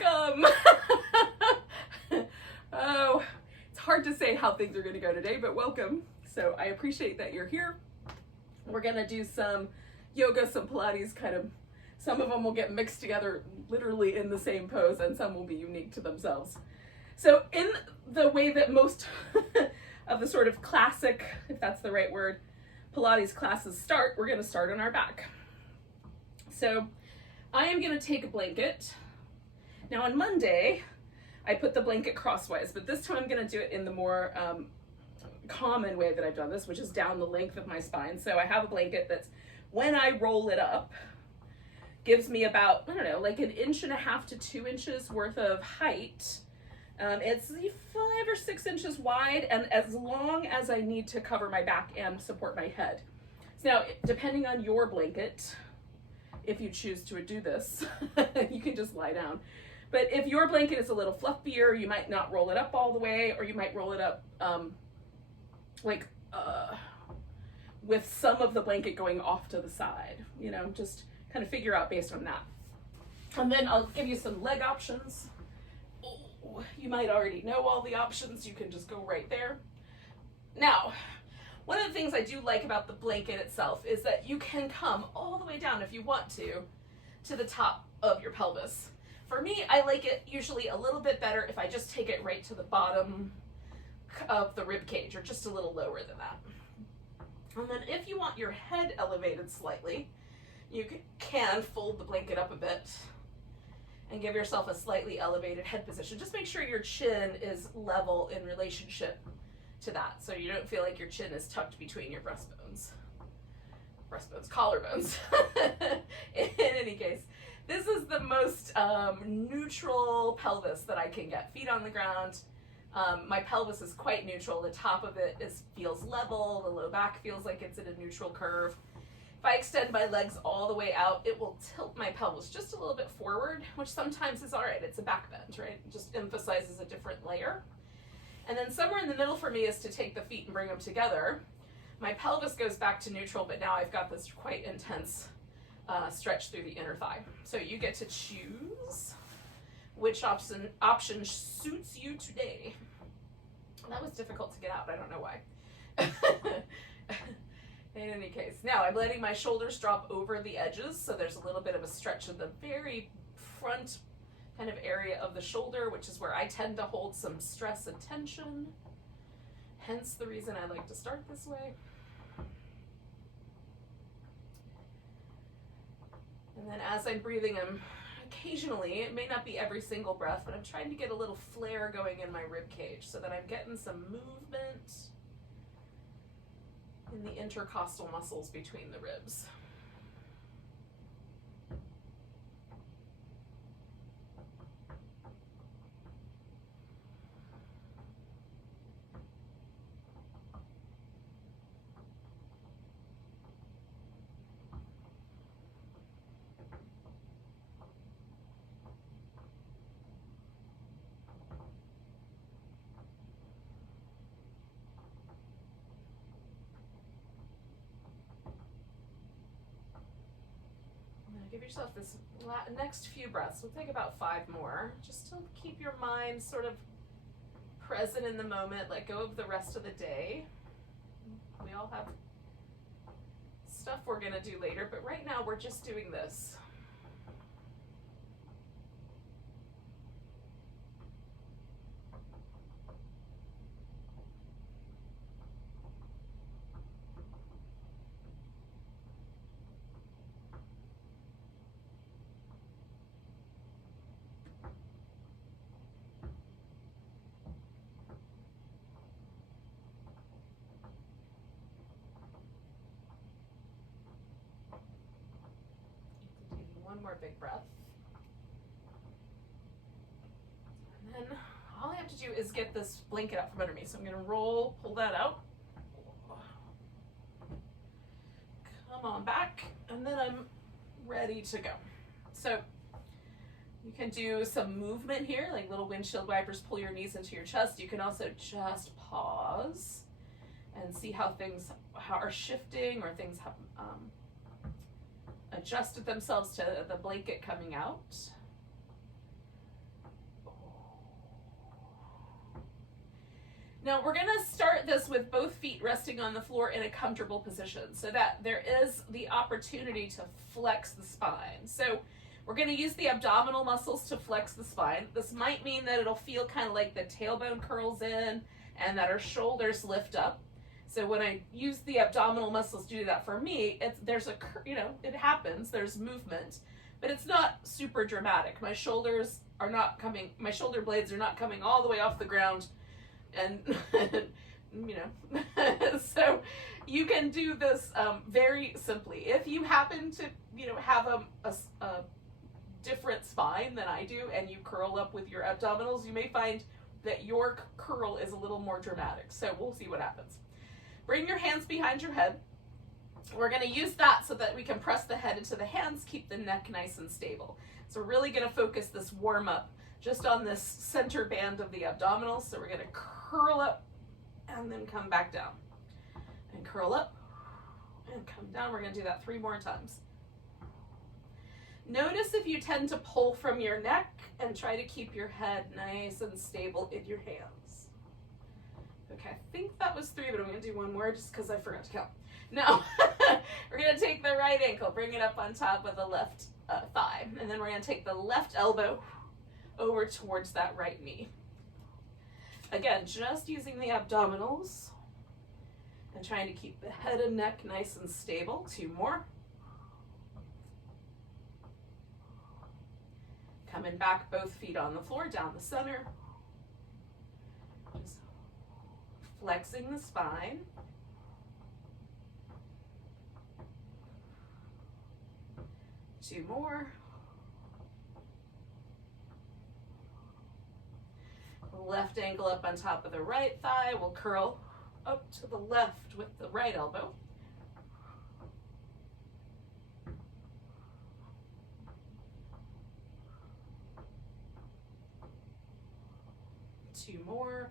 Welcome! Oh, it's hard to say how things are going to go today, but welcome. So I appreciate that you're here. We're going to do some yoga, some Pilates, kind of, some of them will get mixed together literally in the same pose, and some will be unique to themselves. So in the way that most of the sort of classic, if that's the right word, Pilates classes start, we're going to start on our back. So I am going to take a blanket. Now on Monday, I put the blanket crosswise, but this time I'm going to do it in the more common way that I've done this, which is down the length of my spine. So I have a blanket that's, when I roll it up, gives me about, I don't know, like 1.5 to 2 inches worth of height. It's 5 or 6 inches wide, and as long as I need to cover my back and support my head. So now, depending on your blanket, if you choose to do this, you can just lie down. But if your blanket is a little fluffier, you might not roll it up all the way, or you might roll it up with some of the blanket going off to the side. You know, just kind of figure out based on that. And then I'll give you some leg options. Oh, you might already know all the options. You can just go right there. Now, one of the things I do like about the blanket itself is that you can come all the way down if you want to the top of your pelvis. For me, I like it usually a little bit better if I just take it right to the bottom of the rib cage, or just a little lower than that. And then if you want your head elevated slightly, you can fold the blanket up a bit and give yourself a slightly elevated head position. Just make sure your chin is level in relationship to that, so you don't feel like your chin is tucked between your collarbones. In any case, this is the most neutral pelvis that I can get. Feet on the ground. My pelvis is quite neutral. The top of it feels level. The low back feels like it's in a neutral curve. If I extend my legs all the way out, it will tilt my pelvis just a little bit forward, which sometimes is all right. It's a back bend, right? It just emphasizes a different layer. And then somewhere in the middle for me is to take the feet and bring them together. My pelvis goes back to neutral, but now I've got this quite intense stretch through the inner thigh. So you get to choose which option suits you today. That was difficult to get out. I don't know why. In any case, now I'm letting my shoulders drop over the edges, so there's a little bit of a stretch in the very front kind of area of the shoulder, which is where I tend to hold some stress and tension. Hence the reason I like to start this way. And then as I'm breathing, occasionally, it may not be every single breath, but I'm trying to get a little flare going in my rib cage so that I'm getting some movement in the intercostal muscles between the ribs. Give yourself this next few breaths. We'll take about 5 more, just to keep your mind sort of present in the moment. Let go of the rest of the day. We all have stuff we're going to do later, but right now we're just doing this. One more big breath. And then all I have to do is get this blanket out from under me. So I'm going to pull that out. Come on back, and then I'm ready to go. So you can do some movement here, like little windshield wipers, pull your knees into your chest. You can also just pause and see how things are shifting, or things have adjusted themselves to the blanket coming out. Now we're gonna start this with both feet resting on the floor in a comfortable position so that there is the opportunity to flex the spine. So we're gonna use the abdominal muscles to flex the spine. This might mean that it'll feel kind of like the tailbone curls in and that our shoulders lift up. So when I use the abdominal muscles to do that for me, it happens, there's movement, but it's not super dramatic. My shoulder blades are not coming all the way off the ground. And so you can do this very simply. If you happen to have a different spine than I do and you curl up with your abdominals, you may find that your curl is a little more dramatic. So we'll see what happens. Bring your hands behind your head. We're going to use that so that we can press the head into the hands, keep the neck nice and stable. So we're really going to focus this warm up just on this center band of the abdominals. So we're going to curl up and then come back down. And curl up and come down. We're going to do that 3 more times. Notice if you tend to pull from your neck and try to keep your head nice and stable in your hands. Okay, I think that was 3, but I'm going to do 1 more just because I forgot to count. Now, we're going to take the right ankle, bring it up on top of the left thigh, and then we're going to take the left elbow over towards that right knee. Again, just using the abdominals and trying to keep the head and neck nice and stable. 2 more. Coming back, both feet on the floor, down the center. Just flexing the spine. 2 more. Left ankle up on top of the right thigh. We'll curl up to the left with the right elbow. Two more.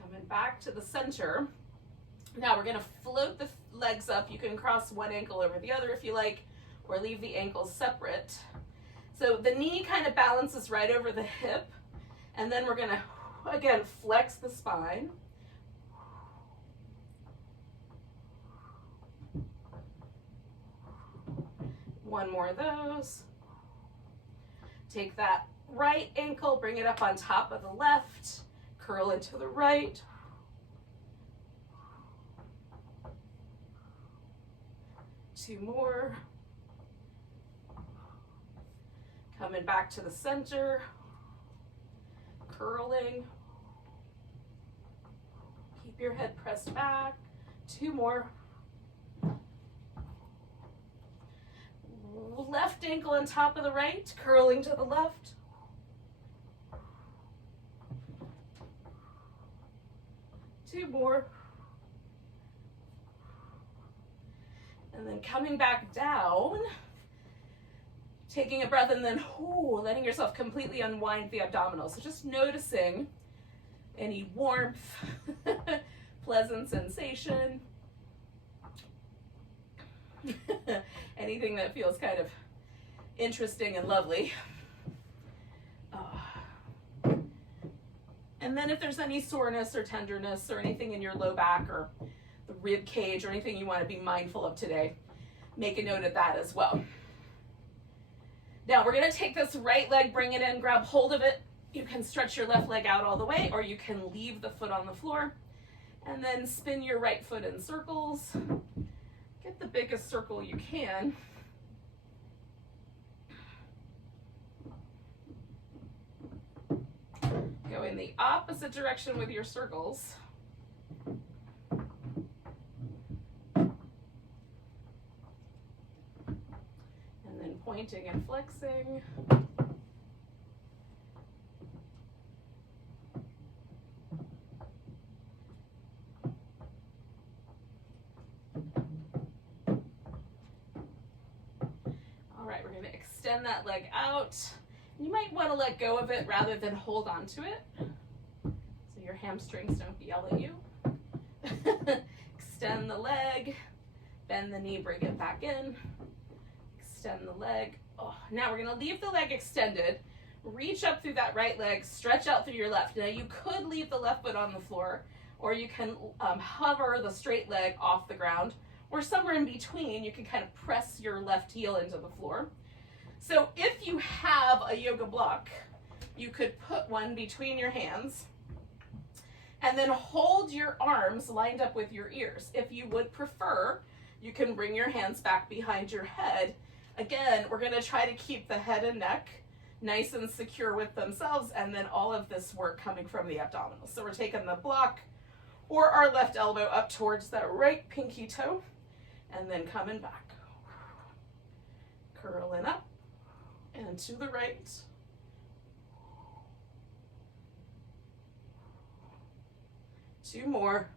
Coming back to the center. Now we're going to float the legs up. You can cross one ankle over the other if you like, or leave the ankles separate. So the knee kind of balances right over the hip, and then we're going to, again, flex the spine. One more of those. Take that right ankle, bring it up on top of the left, curl into the right. Two more. Coming back to the center, curling. Keep your head pressed back. 2 more. Left ankle on top of the right, curling to the left. 2 more. And then coming back down, taking a breath, and then letting yourself completely unwind the abdominals. So just noticing any warmth, pleasant sensation, anything that feels kind of interesting and lovely. And then if there's any soreness or tenderness or anything in your low back or the rib cage or anything you want to be mindful of today, make a note of that as well. Now we're going to take this right leg, bring it in, grab hold of it. You can stretch your left leg out all the way, or you can leave the foot on the floor and then spin your right foot in circles. Get the biggest circle you can. Go in the opposite direction with your circles. And then pointing and flexing. All right, we're going to extend that leg out. You might want to let go of it rather than hold on to it, so your hamstrings don't yell at you. Extend the leg, bend the knee, bring it back in. Extend the leg. Oh, now we're going to leave the leg extended. reach up through that right leg, stretch out through your left. Now you could leave the left foot on the floor, or you can hover the straight leg off the ground, or somewhere in between, you can kind of press your left heel into the floor. So if you have a yoga block, you could put one between your hands and then hold your arms lined up with your ears. If you would prefer, you can bring your hands back behind your head. Again, we're gonna try to keep the head and neck nice and secure with themselves, and then all of this work coming from the abdominals. So we're taking the block or our left elbow up towards that right pinky toe, and then coming back. Curling up and to the right. Two more.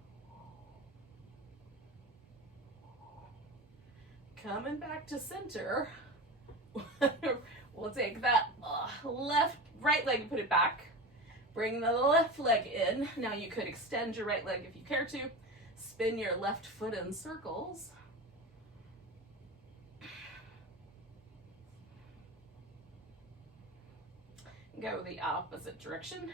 Coming back to center. We'll take that right leg and put it back. Bring the left leg in. Now you could extend your right leg if you care to. Spin your left foot in circles. Go the opposite direction.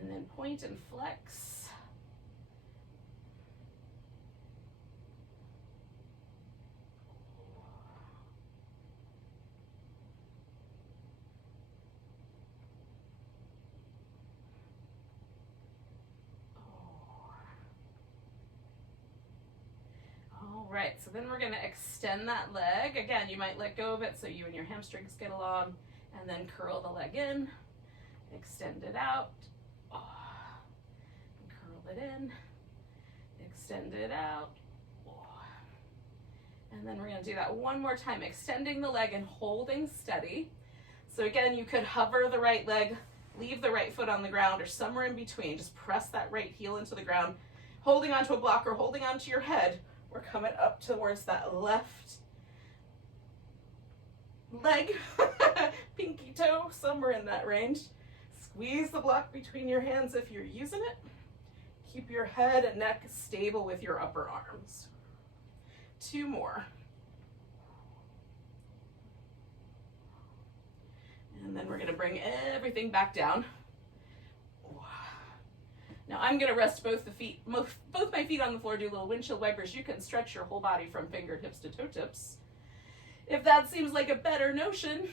And then point and flex. All right, so then we're going to extend that leg. Again, you might let go of it so you and your hamstrings get along, and then curl the leg in, extend it out. Curl it in, extend it out, and then we're going to do that one more time, extending the leg and holding steady. So again, you could hover the right leg, leave the right foot on the ground, or somewhere in between. Just press that right heel into the ground, holding onto a block or holding onto your head. We're coming up towards that left leg, pinky toe, somewhere in that range. Squeeze the block between your hands if you're using it. Keep your head and neck stable with your upper arms. Two more. And then we're going to bring everything back down. Now I'm going to rest both my feet on the floor, do little windshield wipers. You can stretch your whole body from fingertips to toe tips, if that seems like a better notion.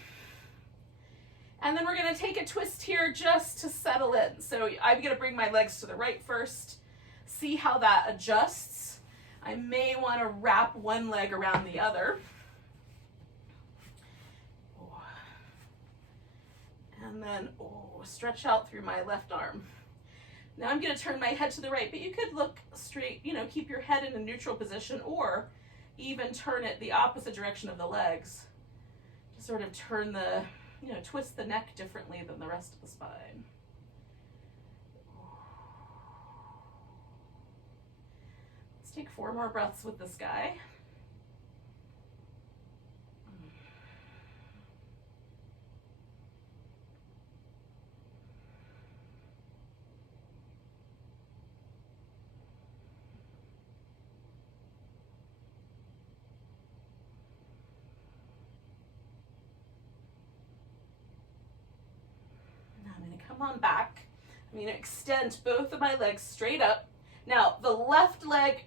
And then we're going to take a twist here just to settle in. So I'm going to bring my legs to the right first, see how that adjusts. I may want to wrap one leg around the other. And then stretch out through my left arm. Now I'm going to turn my head to the right, but you could look straight, keep your head in a neutral position, or even turn it the opposite direction of the legs to sort of turn the, twist the neck differently than the rest of the spine. Let's take 4 more breaths with this guy. Come on back. I'm going to extend both of my legs straight up. Now the left leg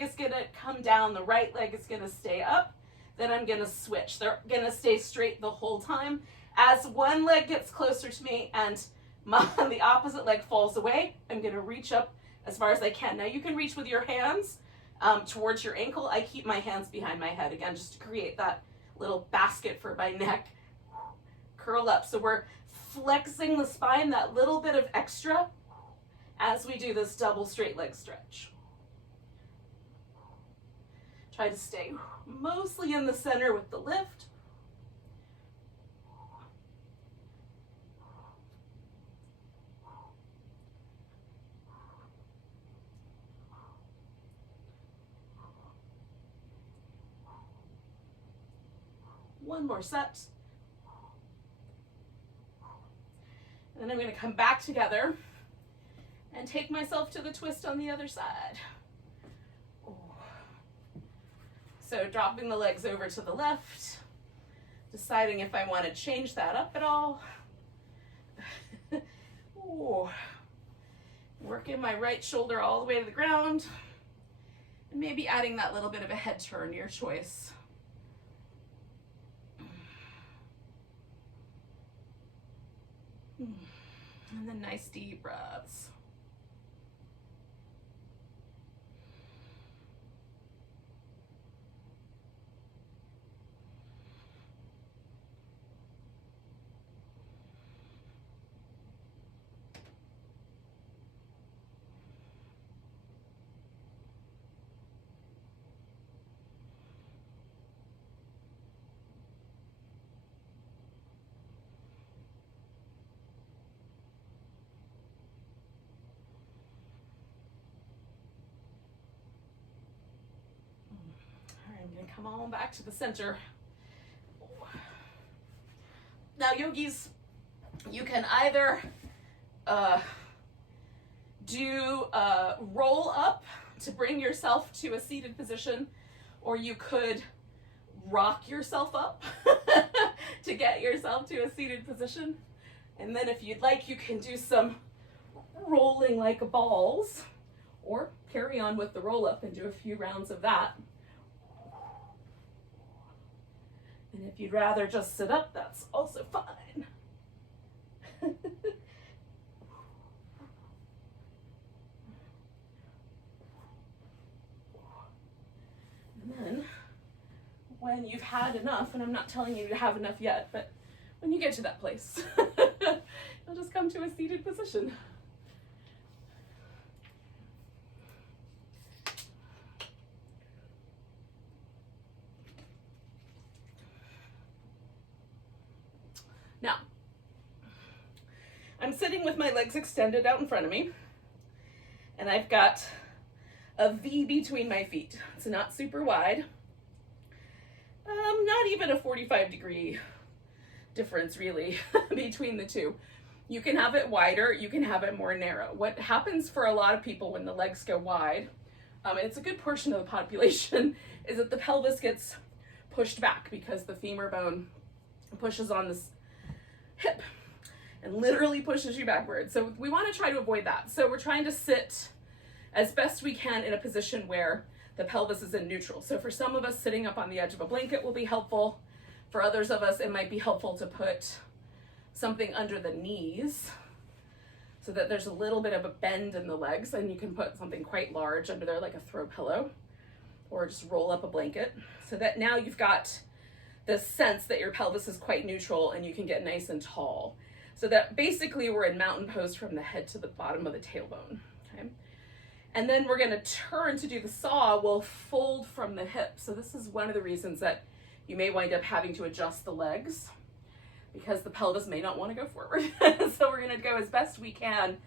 is going to come down, the right leg is going to stay up. Then I'm going to switch. They're going to stay straight the whole time. As one leg gets closer to me and the opposite leg falls away, I'm going to reach up as far as I can. Now you can reach with your hands towards your ankle. I keep my hands behind my head, again, just to create that little basket for my neck. Curl up. So we're flexing the spine, that little bit of extra, as we do this double straight leg stretch. Try to stay mostly in the center with the lift. One more set. And then I'm going to come back together and take myself to the twist on the other side. So dropping the legs over to the left, deciding if I want to change that up at all. Ooh. Working my right shoulder all the way to the ground, and maybe adding that little bit of a head turn, your choice. And then nice deep breaths. I'm going to come on back to the center. Now, yogis, you can either do a roll up to bring yourself to a seated position, or you could rock yourself up to get yourself to a seated position. And then if you'd like, you can do some rolling like balls, or carry on with the roll up and do a few rounds of that. And if you'd rather just sit up, that's also fine. And then, when you've had enough, and I'm not telling you to have enough yet, but when you get to that place, you'll just come to a seated position. Now, I'm sitting with my legs extended out in front of me, and I've got a V between my feet. It's not super wide, not even a 45-degree difference really between the two. You can have it wider, you can have it more narrow. What happens for a lot of people when the legs go wide, and it's a good portion of the population, is that the pelvis gets pushed back because the femur bone pushes on this hip and literally pushes you backwards. So we want to try to avoid that. So we're trying to sit as best we can in a position where the pelvis is in neutral. So for some of us, sitting up on the edge of a blanket will be helpful. For others of us, it might be helpful to put something under the knees so that there's a little bit of a bend in the legs, and you can put something quite large under there like a throw pillow, or just roll up a blanket so that now you've got this sense that your pelvis is quite neutral and you can get nice and tall. So that basically we're in mountain pose from the head to the bottom of the tailbone, okay? And then we're gonna turn to do the saw. We'll fold from the hip. So this is one of the reasons that you may wind up having to adjust the legs, because the pelvis may not wanna go forward. So we're gonna go as best we can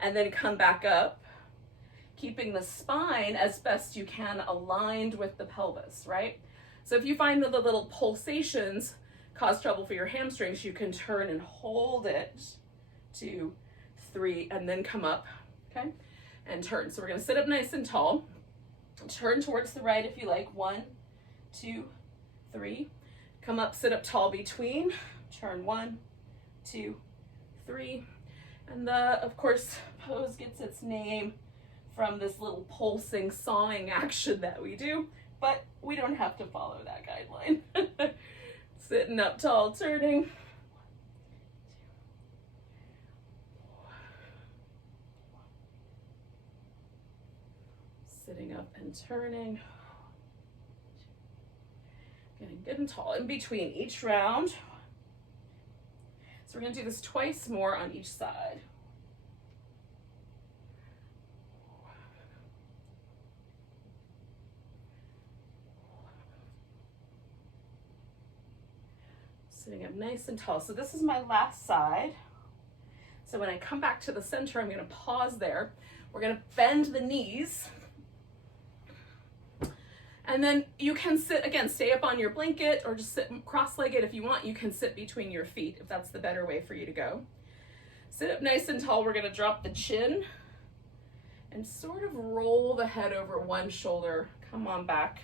and then come back up, keeping the spine as best you can aligned with the pelvis, right? So if you find that the little pulsations cause trouble for your hamstrings, you can turn and hold it, 2, 3, and then come up, okay? And turn. So we're gonna sit up nice and tall. Turn towards the right if you like. 1, 2, 3. Come up, sit up tall between. Turn 1, 2, 3. And the, of course, pose gets its name from this little pulsing, sawing action that we do. But we don't have to follow that guideline. Sitting up tall, turning. 1, 2, 1. Sitting up and turning. Getting good and tall in between each round. So we're gonna do this twice more on each side. Sitting up nice and tall. So this is my last side. So when I come back to the center, I'm gonna pause there. We're gonna bend the knees. And then you can sit, again, stay up on your blanket or just sit cross-legged if you want. You can sit between your feet if that's the better way for you to go. Sit up nice and tall. We're gonna drop the chin and sort of roll the head over one shoulder. Come on back.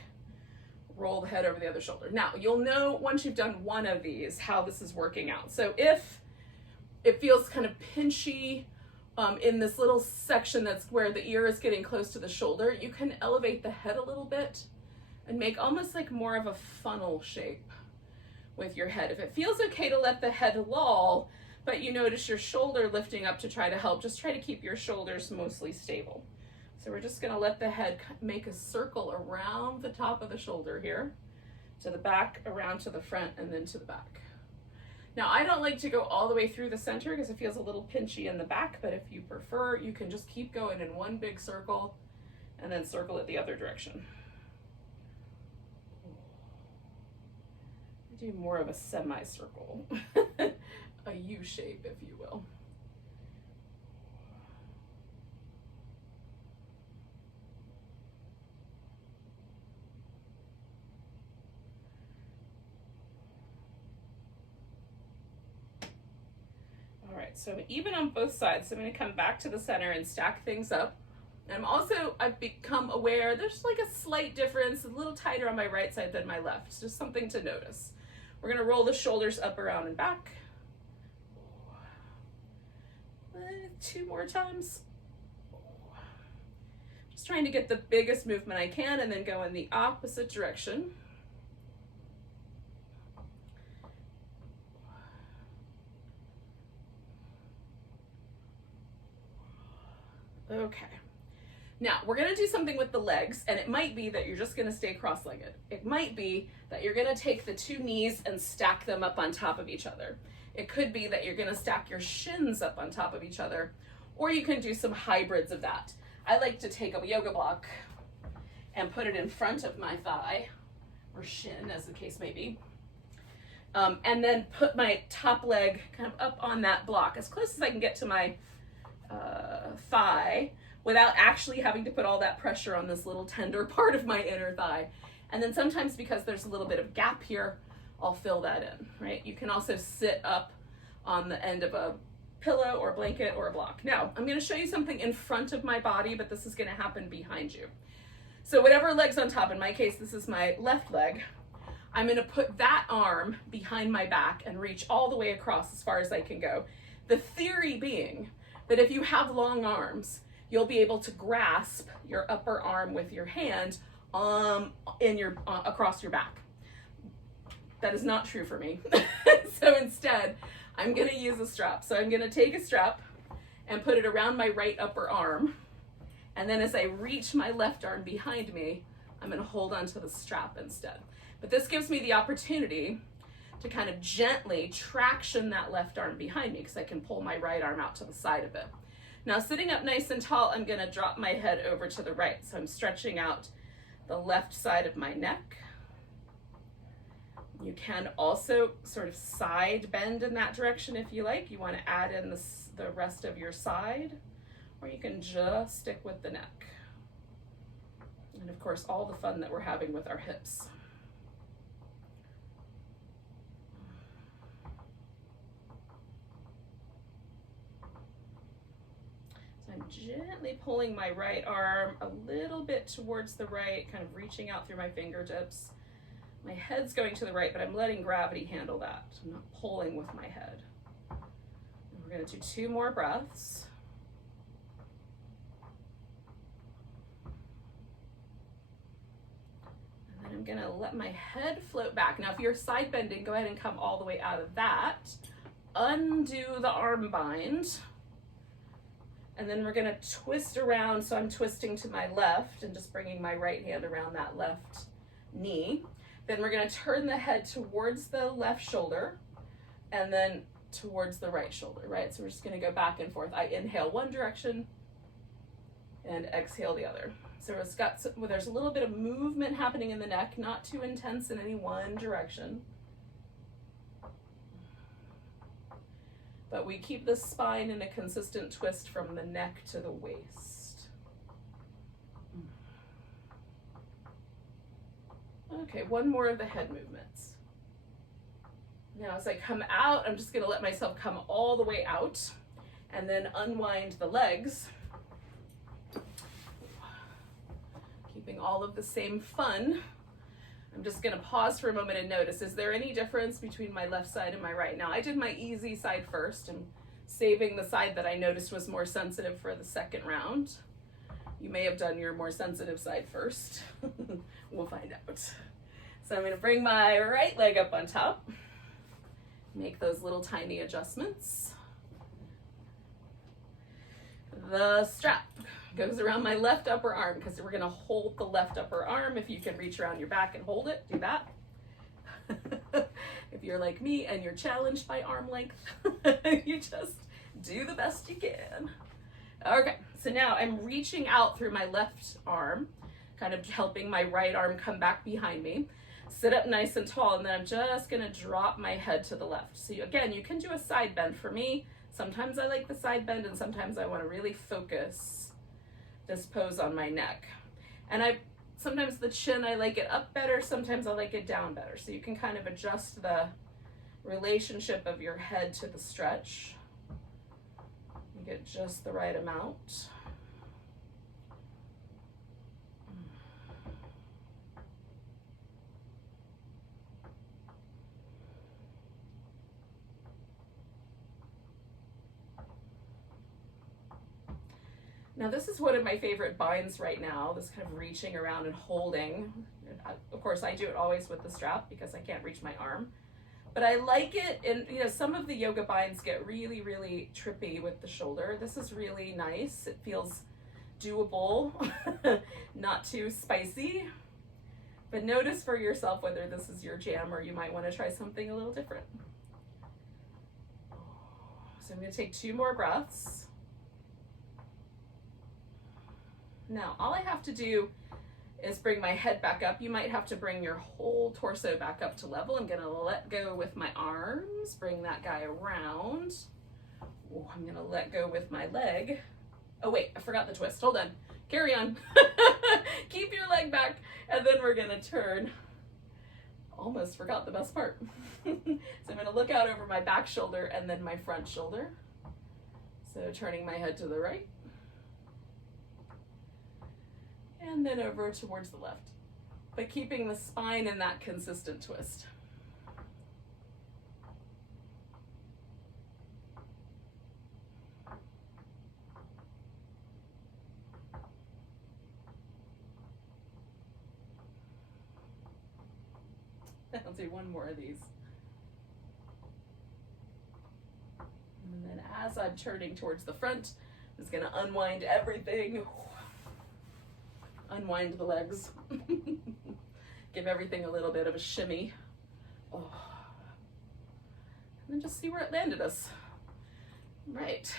roll the head over the other shoulder. Now, you'll know once you've done one of these how this is working out. So if it feels kind of pinchy in this little section that's where the ear is getting close to the shoulder, you can elevate the head a little bit and make almost like more of a funnel shape with your head. If it feels okay to let the head loll, but you notice your shoulder lifting up to try to help, just try to keep your shoulders mostly stable. So we're just gonna let the head make a circle around the top of the shoulder here, to the back, around to the front, and then to the back. Now, I don't like to go all the way through the center because it feels a little pinchy in the back, but if you prefer, you can just keep going in one big circle and then circle it the other direction. Do more of a semicircle, a U shape, if you will. All right, so even on both sides, so I'm going to come back to the center and stack things up. And I've become aware there's like a slight difference, a little tighter on my right side than my left. It's just something to notice. We're going to roll the shoulders up, around, and back. 2 more times. Just trying to get the biggest movement I can and then go in the opposite direction. Okay. Now, we're going to do something with the legs, and it might be that you're just going to stay cross-legged. It might be that you're going to take the 2 knees and stack them up on top of each other. It could be that you're going to stack your shins up on top of each other, or you can do some hybrids of that. I like to take a yoga block and put it in front of my thigh, or shin, as the case may be, and then put my top leg kind of up on that block, as close as I can get to my thigh, without actually having to put all that pressure on this little tender part of my inner thigh. And then sometimes, because there's a little bit of gap here, I'll fill that in, right? You can also sit up on the end of a pillow or blanket or a block. Now, I'm going to show you something in front of my body, but this is going to happen behind you. So whatever leg's on top, in my case, this is my left leg, I'm going to put that arm behind my back and reach all the way across as far as I can go. The theory being that if you have long arms, you'll be able to grasp your upper arm with your hand across your back. That is not true for me. So instead, I'm going to use a strap. So I'm going to take a strap and put it around my right upper arm. And then as I reach my left arm behind me, I'm going to hold onto the strap instead. But this gives me the opportunity to kind of gently traction that left arm behind me, because I can pull my right arm out to the side of it. Now, sitting up nice and tall, I'm going to drop my head over to the right. So I'm stretching out the left side of my neck. You can also sort of side bend in that direction if you like. You want to add in the rest of your side, or you can just stick with the neck. And of course, all the fun that we're having with our hips. I'm gently pulling my right arm a little bit towards the right, kind of reaching out through my fingertips. My head's going to the right, but I'm letting gravity handle that. I'm not pulling with my head. And we're going to do 2 more breaths. And then I'm going to let my head float back. Now, if you're side bending, go ahead and come all the way out of that. Undo the arm bind. And then we're going to twist around. So I'm twisting to my left and just bringing my right hand around that left knee. Then we're going to turn the head towards the left shoulder and then towards the right shoulder, right? So we're just going to go back and forth. I inhale one direction and exhale the other. So there's a little bit of movement happening in the neck, not too intense in any one direction. But we keep the spine in a consistent twist from the neck to the waist. Okay, 1 more of the head movements. Now as I come out, I'm just going to let myself come all the way out and then unwind the legs. Keeping all of the same fun. I'm just gonna pause for a moment and notice, is there any difference between my left side and my right? Now I did my easy side first and saving the side that I noticed was more sensitive for the second round. You may have done your more sensitive side first. We'll find out. So I'm gonna bring my right leg up on top, make those little tiny adjustments. The strap goes around my left upper arm because we're gonna hold the left upper arm. If you can reach around your back and hold it, do that. If you're like me and you're challenged by arm length, you just do the best you can. Okay, so now I'm reaching out through my left arm, kind of helping my right arm come back behind me. Sit up nice and tall, and then I'm just gonna drop my head to the left. So again, you can do a side bend. For me, sometimes I like the side bend, and sometimes I wanna really focus this pose on my neck. And sometimes the chin, I like it up better, sometimes I like it down better. So you can kind of adjust the relationship of your head to the stretch. You get just the right amount. Now this is one of my favorite binds right now, this kind of reaching around and holding. Of course, I do it always with the strap because I can't reach my arm. But I like it, and you know, some of the yoga binds get really, really trippy with the shoulder. This is really nice. It feels doable, not too spicy. But notice for yourself whether this is your jam or you might want to try something a little different. So I'm going to take 2 more breaths. Now, all I have to do is bring my head back up. You might have to bring your whole torso back up to level. I'm gonna let go with my arms, bring that guy around. Oh, I'm gonna let go with my leg. Oh wait, I forgot the twist, hold on. Carry on. Keep your leg back, and then we're gonna turn. Almost forgot the best part. So I'm gonna look out over my back shoulder and then my front shoulder. So turning my head to the right. And then over towards the left, but keeping the spine in that consistent twist. I'll do one more of these. And then as I'm turning towards the front, I'm just gonna unwind everything. Unwind the legs. Give everything a little bit of a shimmy. Oh. And then just see where it landed us. Right.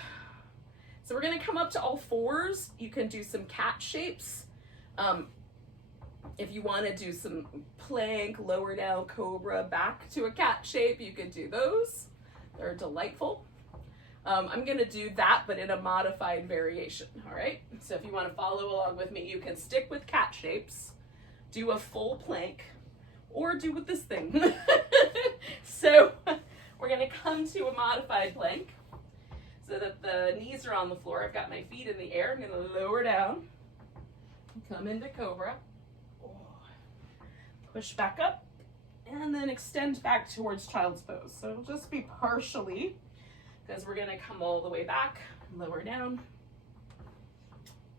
So we're gonna come up to all fours. You can do some cat shapes. If you wanna do some plank, lower down, cobra, back to a cat shape, you can do those. They're delightful. I'm gonna do that, but in a modified variation, all right? So if you wanna follow along with me, you can stick with cat shapes, do a full plank, or do with this thing. So we're gonna come to a modified plank so that the knees are on the floor. I've got my feet in the air. I'm gonna lower down, come into cobra, push back up, and then extend back towards child's pose. So it'll just be partially, because we're gonna come all the way back, lower down,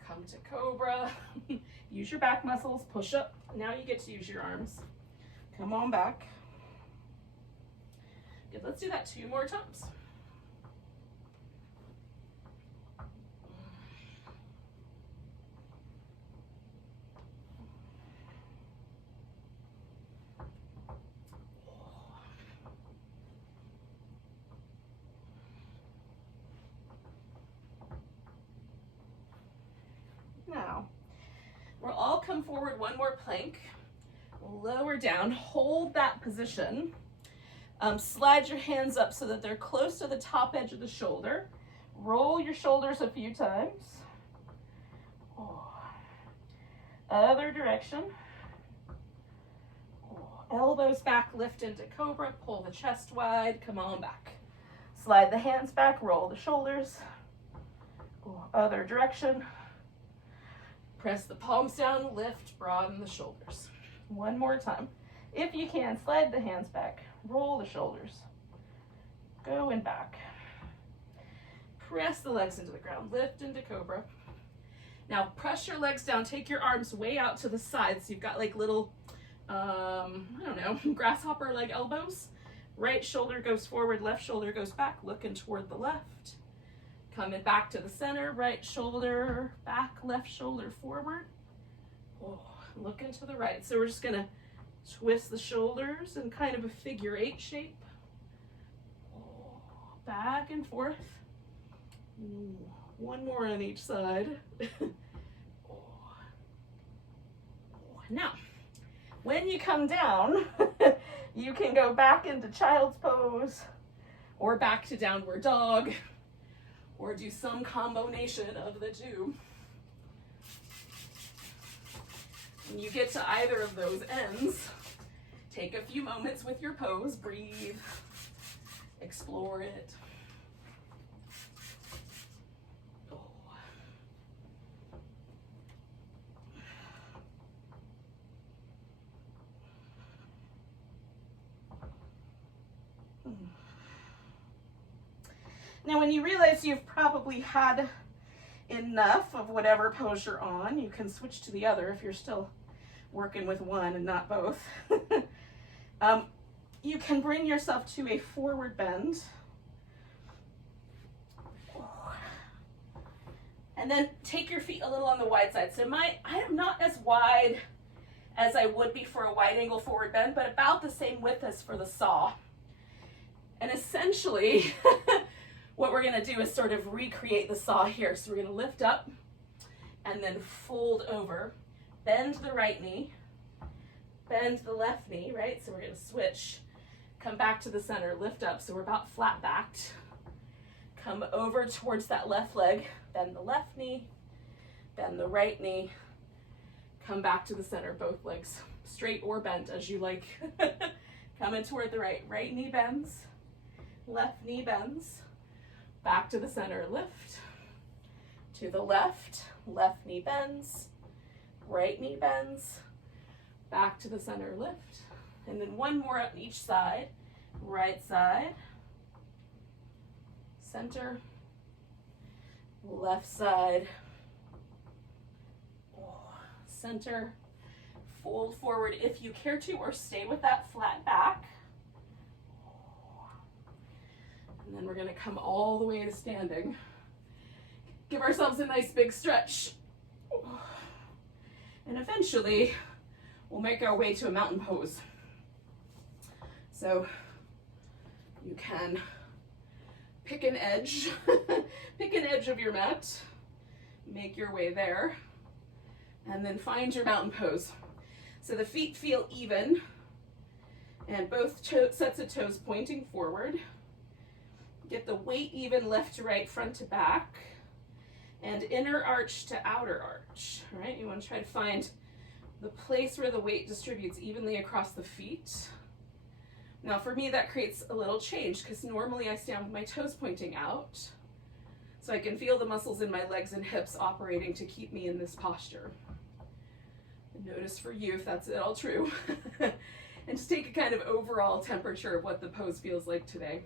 come to cobra, use your back muscles, push up. Now you get to use your arms. Come on back. Good, let's do that 2 more times. Now, we'll all come forward 1 more plank, lower down, hold that position, slide your hands up so that they're close to the top edge of the shoulder, roll your shoulders a few times, other direction, elbows back, lift into cobra, pull the chest wide, come on back, slide the hands back, roll the shoulders, other direction. Press the palms down, lift, broaden the shoulders. 1 more time. If you can, slide the hands back, roll the shoulders, go and back. Press the legs into the ground, lift into cobra. Now press your legs down, take your arms way out to the sides. So you've got like little, I don't know, grasshopper leg elbows. Right shoulder goes forward, left shoulder goes back, looking toward the left. Coming back to the center, right shoulder back, left shoulder forward. Oh, looking to the right. So we're just gonna twist the shoulders in kind of a figure 8 shape. Oh, back and forth. Ooh, one more on each side. Now, when you come down, you can go back into child's pose or back to downward dog or do some combination of the two. When you get to either of those ends, take a few moments with your pose, breathe, explore it. Now, when you realize you've probably had enough of whatever pose you're on, you can switch to the other if you're still working with one and not both. You can bring yourself to a forward bend. And then take your feet a little on the wide side. So I am not as wide as I would be for a wide angle forward bend, but about the same width as for the saw. And essentially, what we're gonna do is sort of recreate the saw here. So we're gonna lift up and then fold over, bend the right knee, bend the left knee, right? So we're gonna switch, come back to the center, lift up. So we're about flat backed. Come over towards that left leg, bend the left knee, bend the right knee, come back to the center, both legs straight or bent as you like. Coming toward the right, right knee bends, left knee bends, back to the center, lift, to the left, left knee bends, right knee bends, back to the center, lift, and then one more on each side, right side, center, left side, center, fold forward if you care to, or stay with that flat back. And then we're gonna come all the way to standing. Give ourselves a nice big stretch. And eventually, we'll make our way to a mountain pose. So you can pick an edge, pick an edge of your mat, make your way there, and then find your mountain pose. So the feet feel even, and both sets of toes pointing forward. Get the weight even left to right, front to back, and inner arch to outer arch, right? You want to try to find the place where the weight distributes evenly across the feet. Now for me, that creates a little change because normally I stand with my toes pointing out, so I can feel the muscles in my legs and hips operating to keep me in this posture. And notice for you if that's at all true. And just take a kind of overall temperature of what the pose feels like today.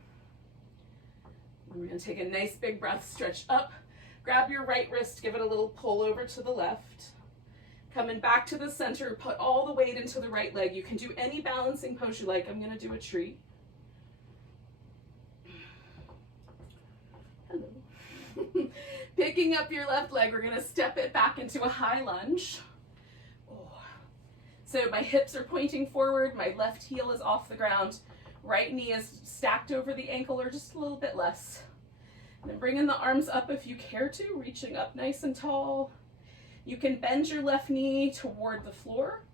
We're going to take a nice big breath, stretch up, grab your right wrist, give it a little pull over to the left. Coming back to the center, put all the weight into the right leg. You can do any balancing pose you like. I'm going to do a tree. Hello. Picking up your left leg, we're going to step it back into a high lunge. So my hips are pointing forward, my left heel is off the ground, right knee is stacked over the ankle or just a little bit less. And then bringing the arms up if you care to, reaching up nice and tall. You can bend your left knee toward the floor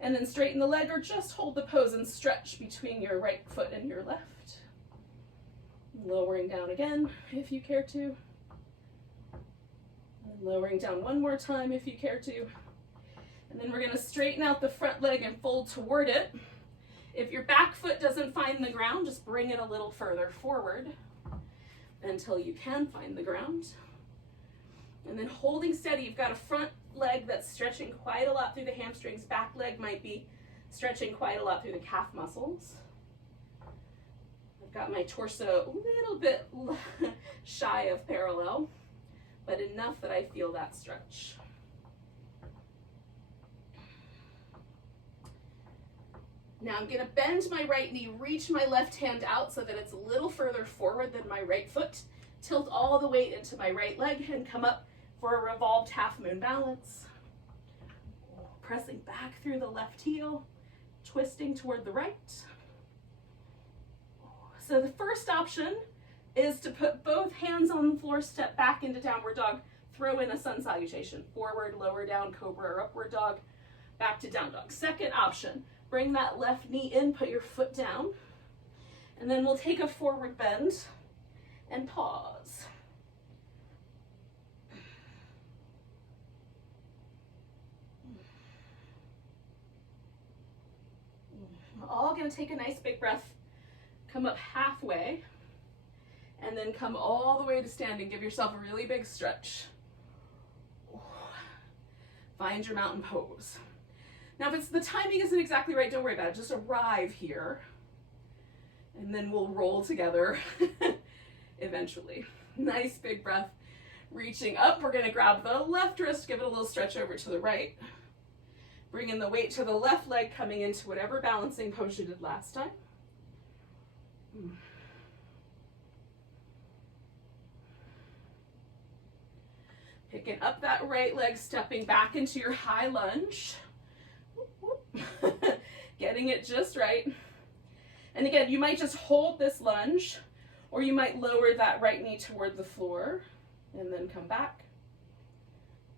and then straighten the leg, or just hold the pose and stretch between your right foot and your left. Lowering down again if you care to. And lowering down one more time if you care to. And then we're going to straighten out the front leg and fold toward it. If your back foot doesn't find the ground, just bring it a little further forward until you can find the ground. And then holding steady, you've got a front leg that's stretching quite a lot through the hamstrings. Back leg might be stretching quite a lot through the calf muscles. I've got my torso a little bit shy of parallel, but enough that I feel that stretch. Now I'm gonna bend my right knee, reach my left hand out so that it's a little further forward than my right foot, tilt all the weight into my right leg and come up for a revolved half moon balance. Pressing back through the left heel, twisting toward the right. So the first option is to put both hands on the floor, step back into downward dog, throw in a sun salutation, forward, lower down, cobra or upward dog, back to down dog. Second option, bring that left knee in, put your foot down, and then we'll take a forward bend and pause. We're all gonna take a nice big breath, come up halfway, and then come all the way to standing. Give yourself a really big stretch. Find your mountain pose. Now, if it's the timing isn't exactly right, don't worry about it. Just arrive here, and then we'll roll together eventually. Nice big breath. Reaching up, we're gonna grab the left wrist, give it a little stretch over to the right. Bringing the weight to the left leg, coming into whatever balancing pose you did last time. Picking up that right leg, stepping back into your high lunge. Getting it just right. And again, you might just hold this lunge, or you might lower that right knee toward the floor and then come back.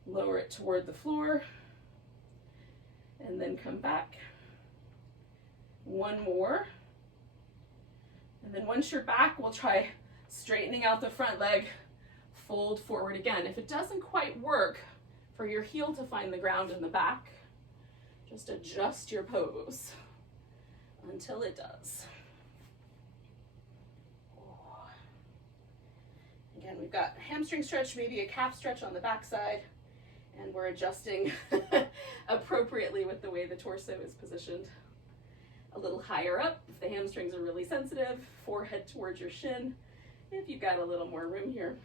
Lower it toward the floor and then come back. One more. And then once you're back, we'll try straightening out the front leg, fold forward again. If it doesn't quite work for your heel to find the ground in the back, just adjust your pose until it does. Again, we've got a hamstring stretch, maybe a calf stretch on the back side, and we're adjusting appropriately with the way the torso is positioned. A little higher up if the hamstrings are really sensitive, forehead towards your shin if you've got a little more room here.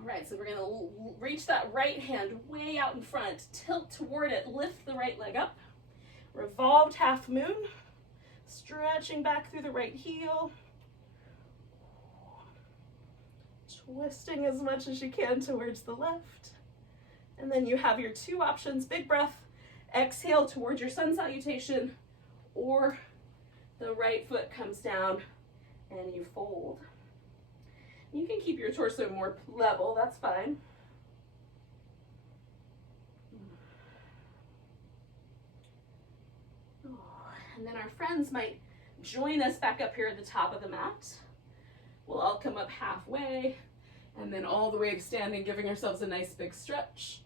All right, so we're gonna reach that right hand way out in front, tilt toward it, lift the right leg up, revolved half moon, stretching back through the right heel, twisting as much as you can towards the left. And then you have your two options, big breath, exhale towards your sun salutation, or the right foot comes down and you fold. You can keep your torso more level, that's fine. And then our friends might join us back up here at the top of the mat. We'll all come up halfway and then all the way to standing, giving ourselves a nice big stretch.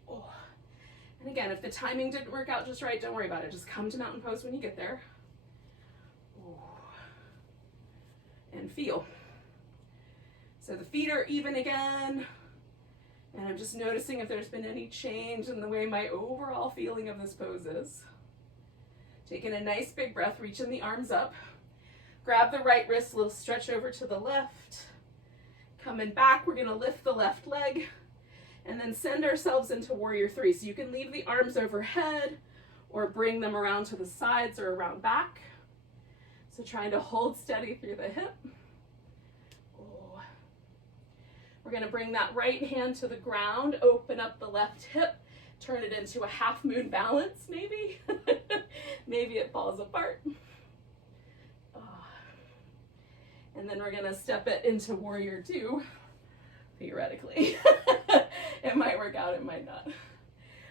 And again, if the timing didn't work out just right, don't worry about it. Just come to mountain pose when you get there. And feel. So the feet are even again. And I'm just noticing if there's been any change in the way my overall feeling of this pose is. Taking a nice big breath, reaching the arms up. Grab the right wrist, a little stretch over to the left. Coming back, we're gonna lift the left leg and then send ourselves into warrior three. So you can leave the arms overhead or bring them around to the sides or around back. So trying to hold steady through the hip. We're gonna bring that right hand to the ground, open up the left hip, turn it into a half moon balance, maybe. Maybe it falls apart. And then we're gonna step it into warrior two, theoretically. It might work out, it might not.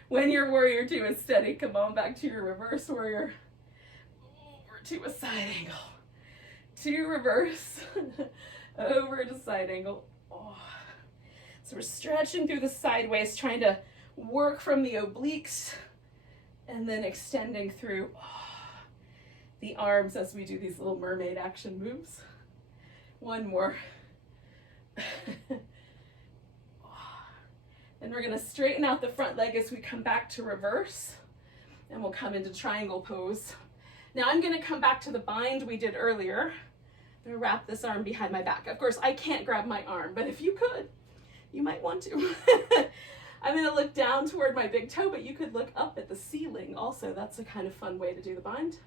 When your warrior two is steady, come on back to your reverse warrior. Over to a side angle. To reverse, over to side angle. So we're stretching through the sideways, trying to work from the obliques and then extending through the arms as we do these little mermaid action moves. One more. Then we're gonna straighten out the front leg as we come back to reverse, and we'll come into triangle pose. Now I'm gonna come back to the bind we did earlier. I'm gonna wrap this arm behind my back. Of course, I can't grab my arm, but if you could, you might want to. I'm gonna look down toward my big toe, but you could look up at the ceiling also. That's a kind of fun way to do the bind.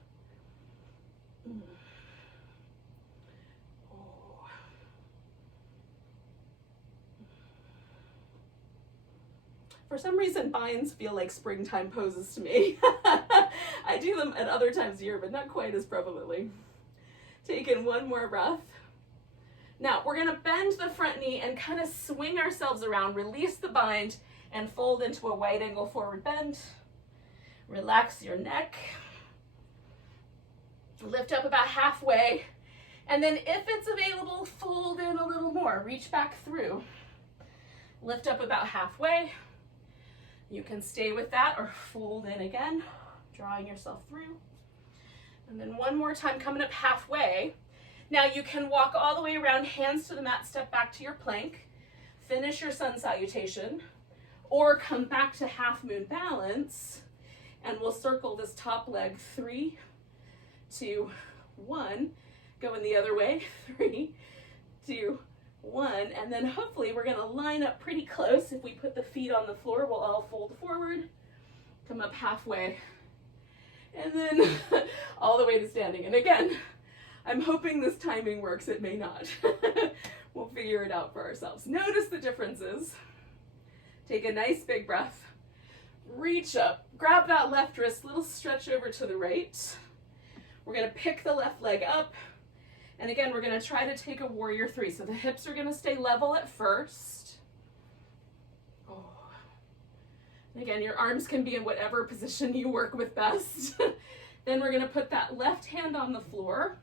For some reason, binds feel like springtime poses to me. I do them at other times of year, but not quite as prevalently. Take in one more breath. Now, we're gonna bend the front knee and kind of swing ourselves around, release the bind, and fold into a wide angle forward bend. Relax your neck. Lift up about halfway. And then if it's available, fold in a little more. Reach back through. Lift up about halfway. You can stay with that or fold in again, drawing yourself through. And then one more time, coming up halfway. Now you can walk all the way around, hands to the mat, step back to your plank, finish your sun salutation, or come back to half moon balance, and we'll circle this top leg. 3, 2, 1. Going the other way. 3, 2, 1. And then hopefully we're going to line up pretty close. If we put the feet on the floor, we'll all fold forward, come up halfway, and then all the way to standing. And again, I'm hoping this timing works. It may not. We'll figure it out for ourselves. Notice the differences. Take a nice big breath. Reach up. Grab that left wrist, little stretch over to the right. We're going to pick the left leg up. And again, we're going to try to take a warrior 3. So the hips are going to stay level at first. Oh. And again, your arms can be in whatever position you work with best. Then we're going to put that left hand on the floor.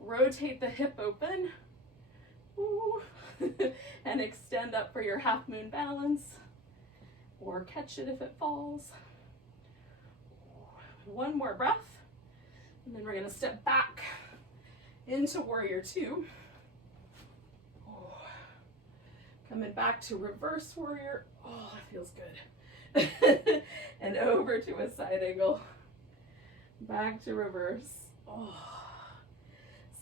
Rotate the hip open. Ooh. And extend up for your half moon balance. Or catch it if it falls. One more breath. And then we're going to step back into warrior 2. Oh. Coming back to reverse warrior. Oh, that feels good. And over to a side angle. Back to reverse. Oh.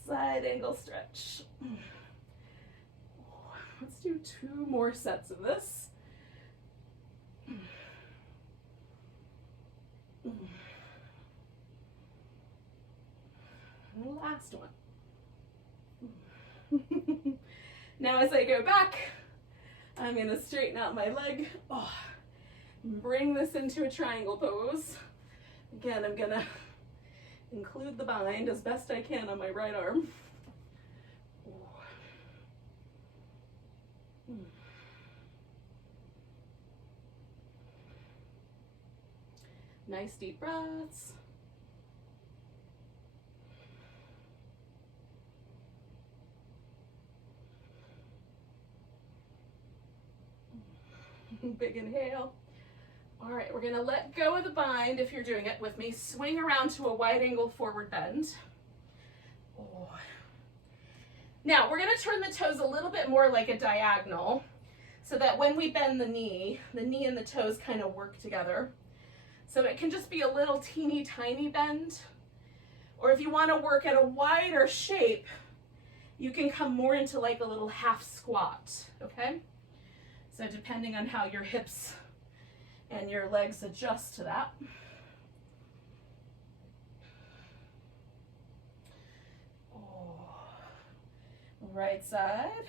Side angle stretch. Oh. Let's do 2 more sets of this. And the last one. Now as I go back, I'm going to straighten out my leg. Oh, bring this into a triangle pose. Again, I'm going to include the bind as best I can on my right arm. Nice deep breaths. Big inhale. All right, we're going to let go of the bind if you're doing it with me. Swing around to a wide angle forward bend. Oh. Now, we're going to turn the toes a little bit more like a diagonal so that when we bend the knee and the toes kind of work together. So it can just be a little teeny tiny bend. Or if you want to work at a wider shape, you can come more into like a little half squat, okay? So depending on how your hips and your legs adjust to that. Oh. Right side.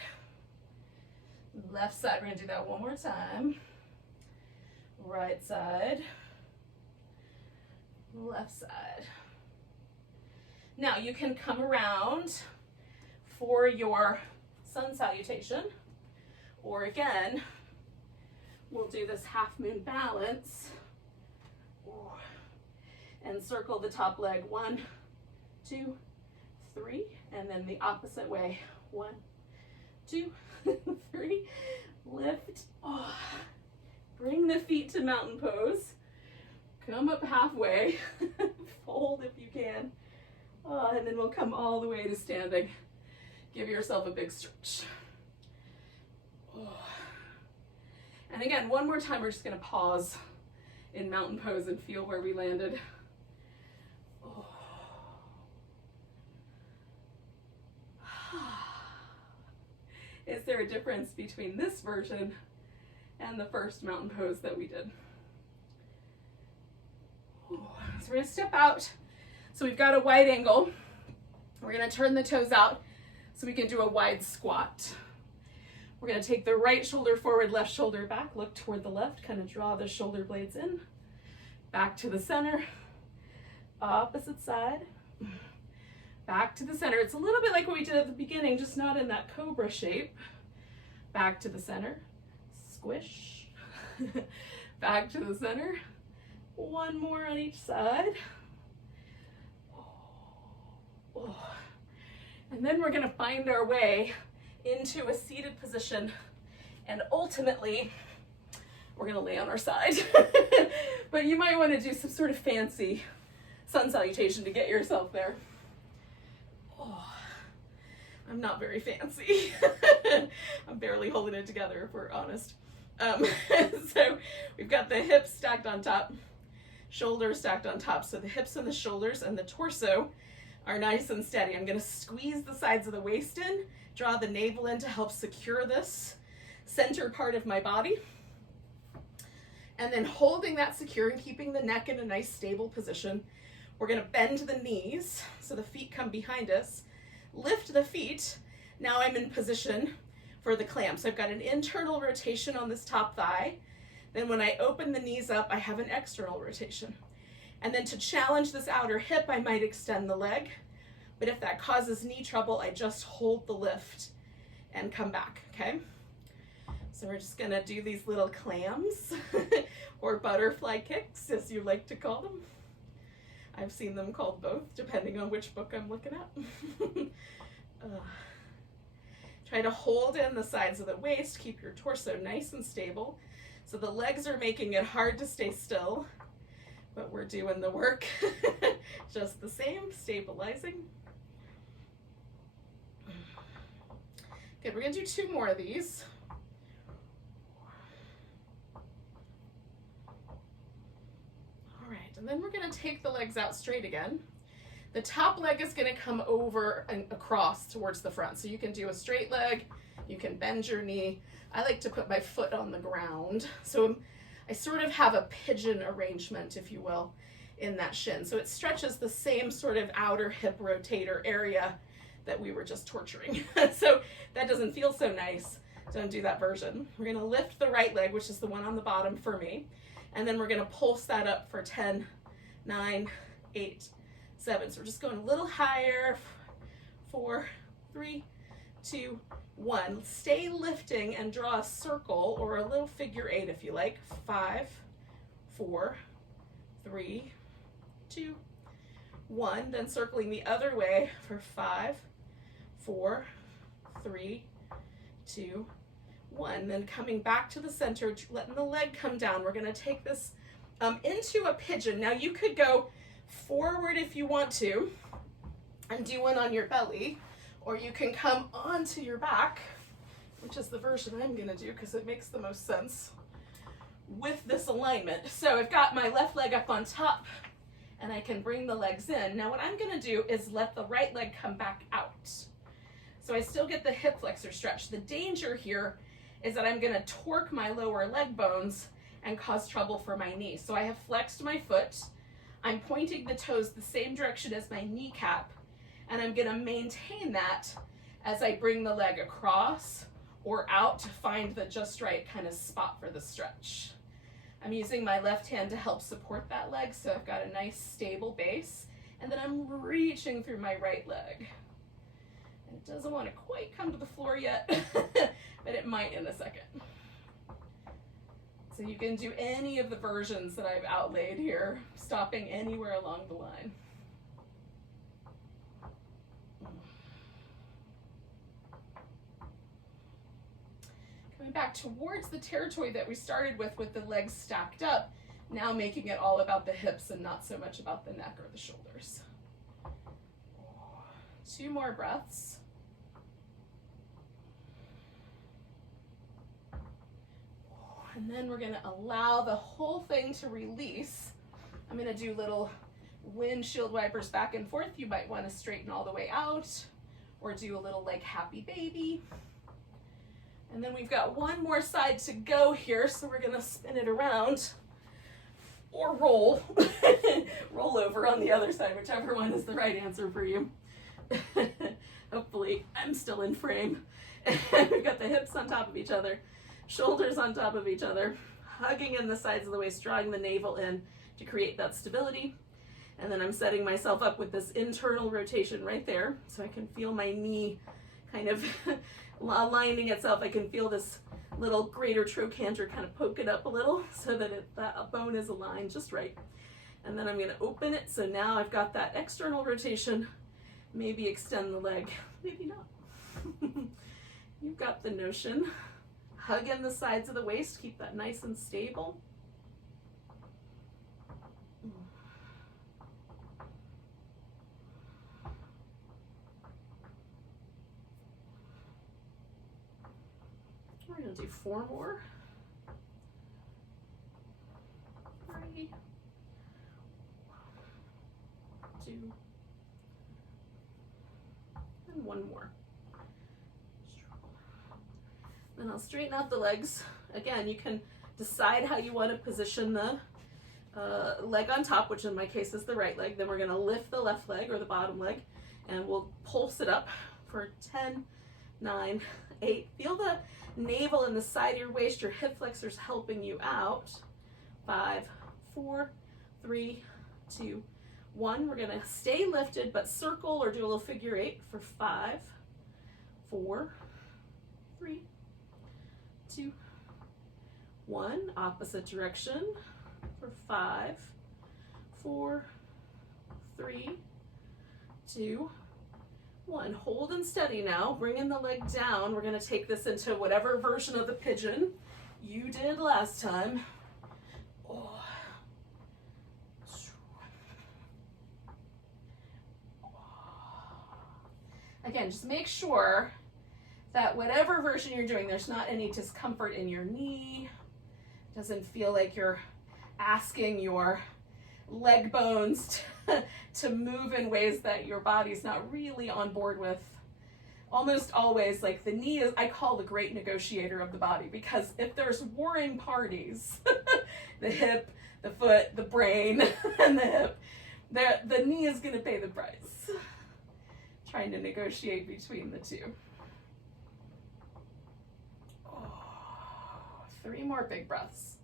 Left side, we're gonna do that one more time. Right side. Left side. Now you can come around for your sun salutation, or again, we'll do this half moon balance. Ooh. And circle the top leg. 1, 2, 3, and then the opposite way. 1, 2, 3. Lift. Oh. Bring the feet to mountain pose. Come up halfway. Fold if you can. And then we'll come all the way to standing. Give yourself a big stretch. And again, one more time, we're just gonna pause in mountain pose and feel where we landed. Is there a difference between this version and the first mountain pose that we did? So we're gonna step out. So we've got a wide angle. We're gonna turn the toes out so we can do a wide squat. We're gonna take the right shoulder forward, left shoulder back, look toward the left, kind of draw the shoulder blades in, back to the center, opposite side, back to the center. It's a little bit like what we did at the beginning, just not in that cobra shape. Back to the center, squish, back to the center. One more on each side. And then we're gonna find our way into a seated position, and ultimately we're gonna lay on our side. But you might wanna do some sort of fancy sun salutation to get yourself there. I'm not very fancy. I'm barely holding it together, if we're honest. So we've got the hips stacked on top, shoulders stacked on top. So the hips and the shoulders and the torso are nice and steady. I'm gonna squeeze the sides of the waist in, draw the navel in to help secure this center part of my body. And then holding that secure and keeping the neck in a nice stable position, we're gonna bend the knees so the feet come behind us. Lift the feet. Now I'm in position for the clam. So I've got an internal rotation on this top thigh. Then when I open the knees up, I have an external rotation. And then to challenge this outer hip, I might extend the leg. But if that causes knee trouble, I just hold the lift and come back, okay? So we're just gonna do these little clams or butterfly kicks, as you like to call them. I've seen them called both, depending on which book I'm looking at. Try to hold in the sides of the waist, keep your torso nice and stable. So the legs are making it hard to stay still, but we're doing the work just the same, stabilizing. Good, we're gonna do 2 more of these. And then we're gonna take the legs out straight again. The top leg is gonna come over and across towards the front. So you can do a straight leg, you can bend your knee. I like to put my foot on the ground. So I sort of have a pigeon arrangement, if you will, in that shin. So it stretches the same sort of outer hip rotator area that we were just torturing. So that doesn't feel so nice. Don't do that version. We're gonna lift the right leg, which is the one on the bottom for me. And then we're gonna pulse that up for 10, 9, 8, 7. So we're just going a little higher. 4, 3, 2, 1. Stay lifting and draw a circle or a little figure 8 if you like. 5, 4, 3, 2, 1. Then circling the other way for 5, 4, 3, 2, 1. Then coming back to the center, letting the leg come down. We're going to take this into a pigeon. Now you could go forward if you want to and do one on your belly, or you can come onto your back, which is the version I'm going to do because it makes the most sense with this alignment. So I've got my left leg up on top and I can bring the legs in. Now what I'm going to do is let the right leg come back out. So I still get the hip flexor stretch. The danger here is that I'm gonna torque my lower leg bones and cause trouble for my knee. So I have flexed my foot. I'm pointing the toes the same direction as my kneecap, and I'm gonna maintain that as I bring the leg across or out to find the just right kind of spot for the stretch. I'm using my left hand to help support that leg, so I've got a nice stable base, and then I'm reaching through my right leg. It doesn't want to quite come to the floor yet, but it might in a second. So you can do any of the versions that I've outlaid here, stopping anywhere along the line. Coming back towards the territory that we started with the legs stacked up, now making it all about the hips and not so much about the neck or the shoulders. 2 more breaths. And then we're gonna allow the whole thing to release. I'm gonna do little windshield wipers back and forth. You might wanna straighten all the way out or do a little like happy baby. And then we've got one more side to go here, so we're gonna spin it around or roll, roll over on the other side, whichever one is the right answer for you. Hopefully I'm still in frame. We've got the hips on top of each other, shoulders on top of each other, hugging in the sides of the waist, drawing the navel in to create that stability. And then I'm setting myself up with this internal rotation right there, so I can feel my knee kind of aligning itself. I can feel this little greater trochanter kind of poke it up a little so that that bone is aligned just right. And then I'm going to open it, so now I've got that external rotation. Maybe extend the leg, maybe not. You've got the notion. Hug in the sides of the waist, keep that nice and stable. We're going to do 4 more. 3, 2, and 1 more. Then I'll straighten out the legs. Again, you can decide how you want to position the leg on top, which in my case is the right leg. Then we're going to lift the left leg or the bottom leg, and we'll pulse it up for 10, 9, 8. Feel the navel in the side of your waist, your hip flexors helping you out. 5, 4, 3, 2, 1. We're going to stay lifted, but circle or do a little figure 8 for 5, 4, 3, 2, 1. Opposite direction for 5, 4, 3, 2, 1. Hold and steady now. Bringing the leg down. We're going to take this into whatever version of the pigeon you did last time. Oh. Again, just make sure that whatever version you're doing, there's not any discomfort in your knee. Doesn't feel like you're asking your leg bones to move in ways that your body's not really on board with. Almost always, like the knee is, I call the great negotiator of the body, because if there's warring parties, the hip, the foot, the brain, and the hip, the knee is going to pay the price. Trying to negotiate between the two. 3 more big breaths.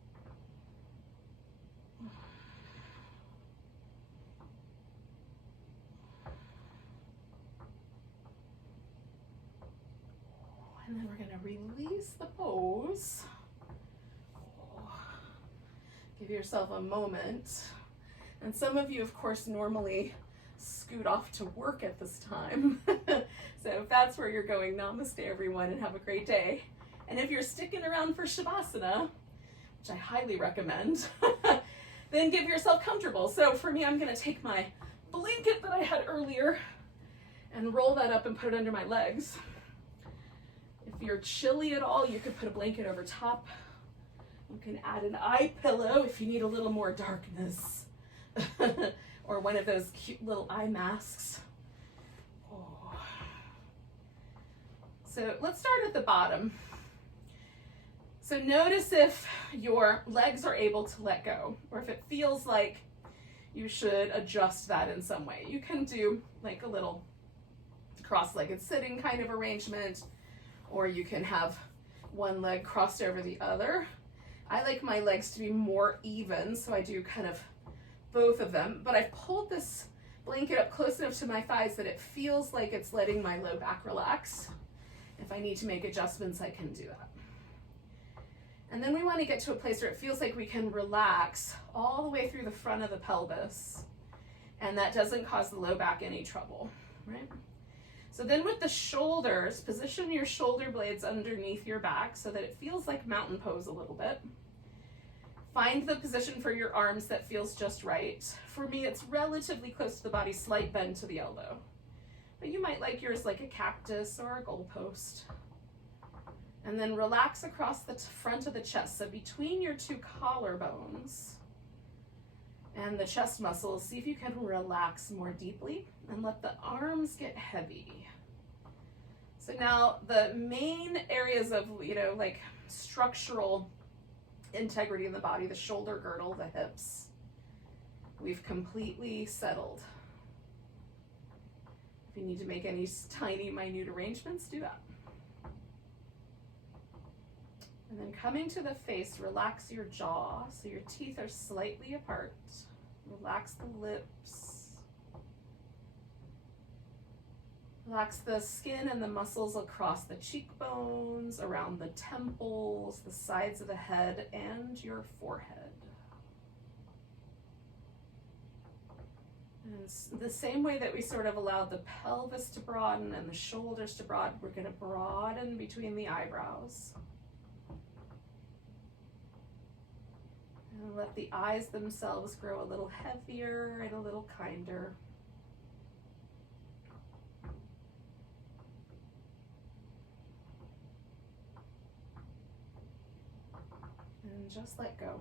And then we're going to release the pose. Give yourself a moment. And some of you, of course, normally scoot off to work at this time. So if that's where you're going, namaste everyone and have a great day. And if you're sticking around for Savasana, which I highly recommend, then give yourself comfortable. So for me, I'm going to take my blanket that I had earlier and roll that up and put it under my legs. If you're chilly at all, you could put a blanket over top. You can add an eye pillow if you need a little more darkness. Or one of those cute little eye masks. Oh. So let's start at the bottom. So notice if your legs are able to let go, or if it feels like you should adjust that in some way. You can do like a little cross-legged sitting kind of arrangement, or you can have one leg crossed over the other. I like my legs to be more even, so I do kind of both of them, but I've pulled this blanket up close enough to my thighs that it feels like it's letting my low back relax. If I need to make adjustments, I can do that. And then we want to get to a place where it feels like we can relax all the way through the front of the pelvis, and that doesn't cause the low back any trouble, right? So then with the shoulders, position your shoulder blades underneath your back so that it feels like mountain pose a little bit. Find the position for your arms that feels just right. For me, it's relatively close to the body, slight bend to the elbow. But you might like yours like a cactus or a goalpost. And then relax across the front of the chest. So between your two collarbones and the chest muscles, see if you can relax more deeply and let the arms get heavy. So now the main areas of, like structural integrity in the body, the shoulder girdle, the hips, we've completely settled. If you need to make any tiny, minute arrangements, do that. And then coming to the face, relax your jaw so your teeth are slightly apart. Relax the lips. Relax the skin and the muscles across the cheekbones, around the temples, the sides of the head, and your forehead. And the same way that we sort of allowed the pelvis to broaden and the shoulders to broaden, we're going to broaden between the eyebrows. And let the eyes themselves grow a little heavier and a little kinder. And just let go.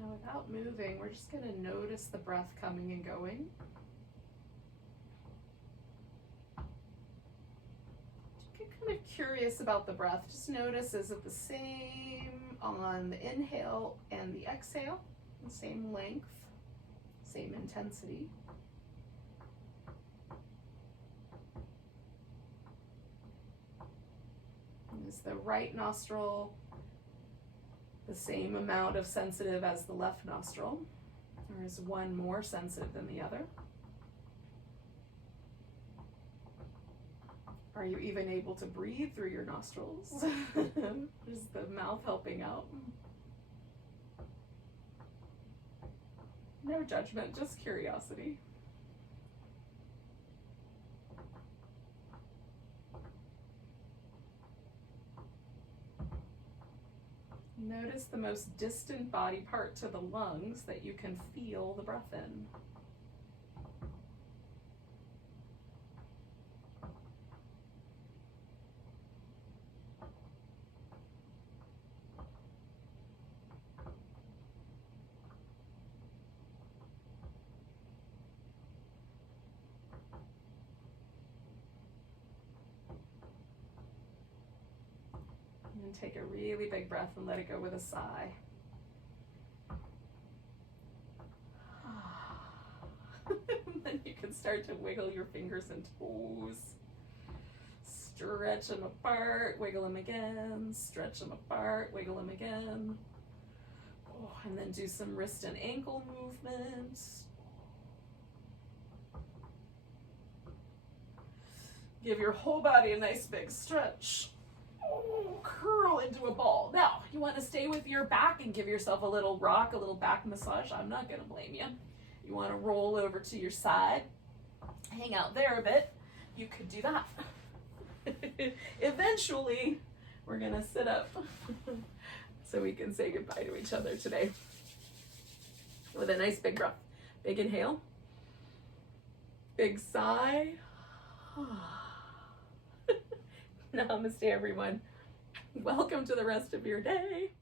Now without moving, we're just going to notice the breath coming and going. Get kind of curious about the breath. Just notice, is it the same on the inhale and the exhale? The same length, same intensity. And is the right nostril the same amount of sensitive as the left nostril, or is one more sensitive than the other? Are you even able to breathe through your nostrils? Is the mouth helping out? No judgment, just curiosity. Notice the most distant body part to the lungs that you can feel the breath in. And take a really big breath and let it go with a sigh. And then you can start to wiggle your fingers and toes. Stretch them apart, wiggle them again, stretch them apart, wiggle them again. Oh, and then do some wrist and ankle movements. Give your whole body a nice big stretch. Oh, curl into a ball. Now, you want to stay with your back and give yourself a little rock, a little back massage. I'm not going to blame you. You want to roll over to your side, hang out there a bit. You could do that. Eventually, we're going to sit up so we can say goodbye to each other today with a nice big breath. Big inhale, big sigh. Namaste, everyone. Welcome to the rest of your day.